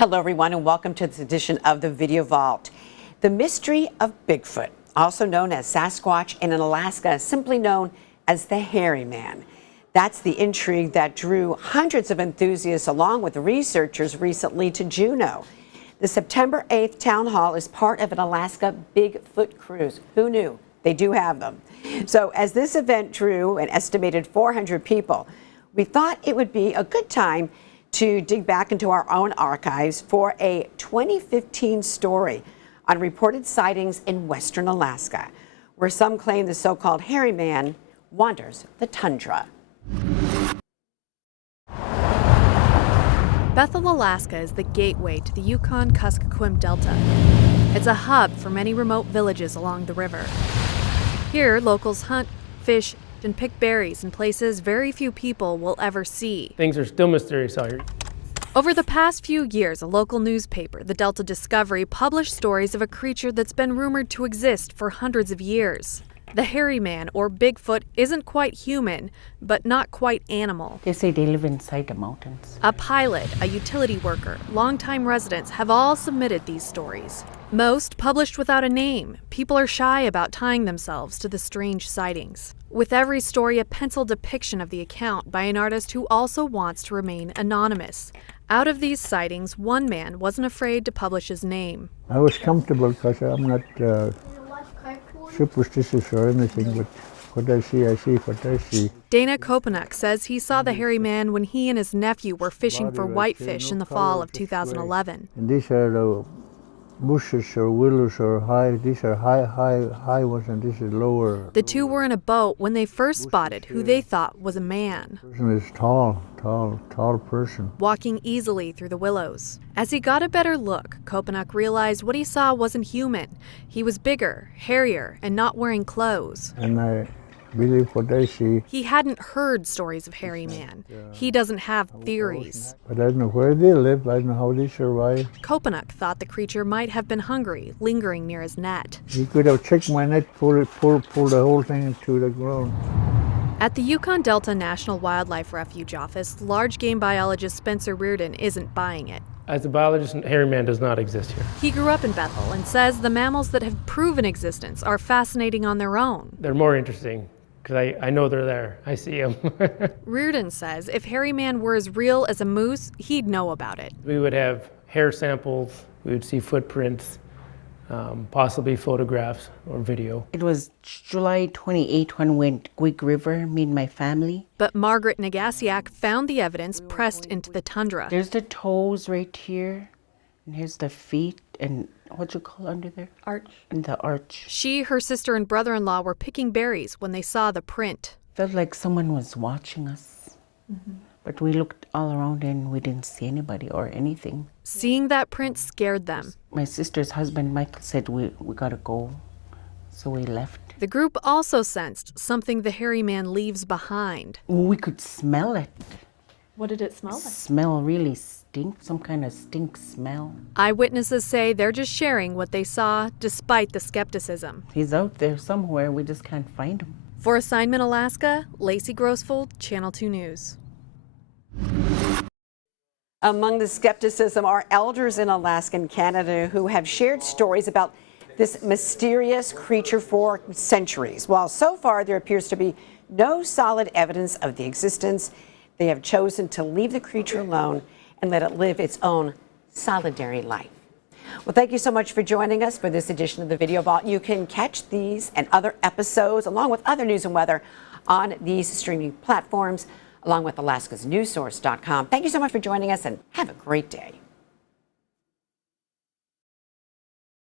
Hello, everyone, and welcome to this edition of the Video Vault. The mystery of Bigfoot, also known as Sasquatch, and in Alaska, simply known as the Hairy Man. That's the intrigue that drew hundreds of enthusiasts along with researchers recently to Juneau. The September 8th town hall is part of an Alaska Bigfoot cruise. Who knew? They do have them. So as this event drew an estimated 400 people, we thought it would be a good time to dig back into our own archives for a 2015 story on reported sightings in western Alaska, where some claim the so-called Hairy Man wanders the tundra. Bethel, Alaska is the gateway to the Yukon-Kuskokwim Delta. It's a hub for many remote villages along the river. Here, locals hunt, fish, and pick berries in places very few people will ever see. Things are still mysterious out here. Over the past few years, a local newspaper, the Delta Discovery, published stories of a creature that's been rumored to exist for hundreds of years. The Hairy Man, or Bigfoot, isn't quite human, but not quite animal. They say they live inside the mountains. A pilot, a utility worker, longtime residents have all submitted these stories. Most published without a name. People are shy about tying themselves to the strange sightings. With every story a pencil depiction of the account by an artist who also wants to remain anonymous. Out of these sightings, one man wasn't afraid to publish his name. I was comfortable because I'm not superstitious or anything, but what I see what I see. Dana Kopanek says he saw the Hairy Man when he and his nephew were fishing for whitefish in the fall of 2011. And these are the bushes or willows or high. These are high ones, and this is lower. The two were in a boat when they first spotted who they thought was a man. The person is tall person. Walking easily through the willows. As he got a better look, Kopanek realized what he saw wasn't human. He was bigger, hairier, and not wearing clothes. And I believe what I see. He hadn't heard stories of Hairy Man. He doesn't have theories. But I don't know where they live. I don't know how they survive. Kopanek thought the creature might have been hungry, lingering near his net. He could have checked my net, pull the whole thing into the ground. At the Yukon Delta National Wildlife Refuge office, large game biologist Spencer Reardon isn't buying it. As a biologist, Hairy Man does not exist here. He grew up in Bethel and says the mammals that have proven existence are fascinating on their own. They're more interesting because I know they're there. I see them. Reardon says if Hairy Man were as real as a moose, he'd know about it. We would have hair samples, we would see footprints, possibly photographs or video. It was July 28th when we went Gwig River, me and my family. But Margaret Nagasiak found the evidence pressed into the tundra. There's the toes right here, and here's the feet, and what you call under there? Arch. And the arch. She, her sister, and brother-in-law were picking berries when they saw the print. Felt like someone was watching us. But we looked all around and we didn't see anybody or anything. Seeing that print scared them. My sister's husband, Michael, said we gotta go. So we left. The group also sensed something the Hairy Man leaves behind. We could smell it. What did it smell like? Smell really stink, some kind of stink smell. Eyewitnesses say they're just sharing what they saw despite the skepticism. He's out there somewhere, we just can't find him. For Assignment Alaska, Lacey Grossfold, Channel 2 News. Among the skepticism are elders in Alaska and Canada who have shared stories about this mysterious creature for centuries. While so far there appears to be no solid evidence of the existence, they have chosen to leave the creature alone and let it live its own solitary life. Well, thank you so much for joining us for this edition of the Video Vault. You can catch these and other episodes along with other news and weather on these streaming platforms, along with alaskasnewssource.com. Thank you so much for joining us and have a great day.